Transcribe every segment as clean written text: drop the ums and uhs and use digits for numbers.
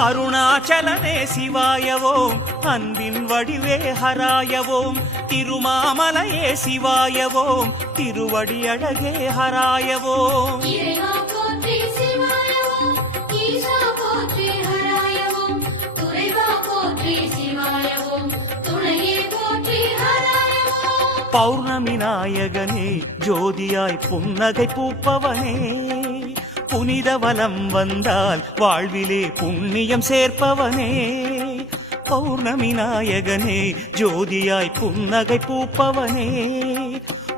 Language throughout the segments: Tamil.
அருணாச்சலனே சிவாயவோம் அன்பின் வடிவே ஹராயவோம் திருமாமலையே சிவாயவோம் திருவடி அழகே ஹராயவோம் பௌர்ணமி நாயகனே ஜோதியாய் புன்னகை பூப்பவனே புனித வலம் வந்தால் வாழ்விலே புண்ணியம் சேர்ப்பவனே பௌர்ணமி நாயகனே ஜோதியாய் புன்னகை பூப்பவனே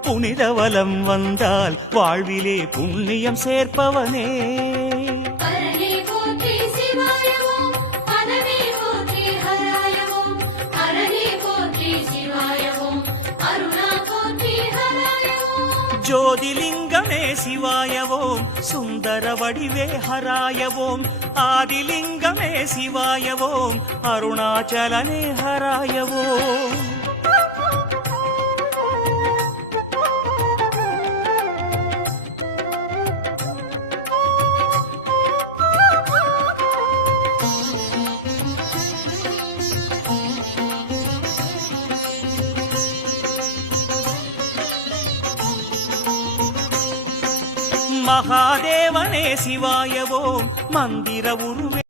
புனித வலம் வந்தால் வாழ்விலே புண்ணியம் சேர்ப்பவனே ஜோதிலிங்கமே சிவாயவோம் சுந்தர வடிவே ஹராயவோம் ஆதிலிங்கமே சிவாயவோம் அருணாச்சலனே ஹராயவோம் மகாதேவனே சிவாயவோம் மந்திர உருவே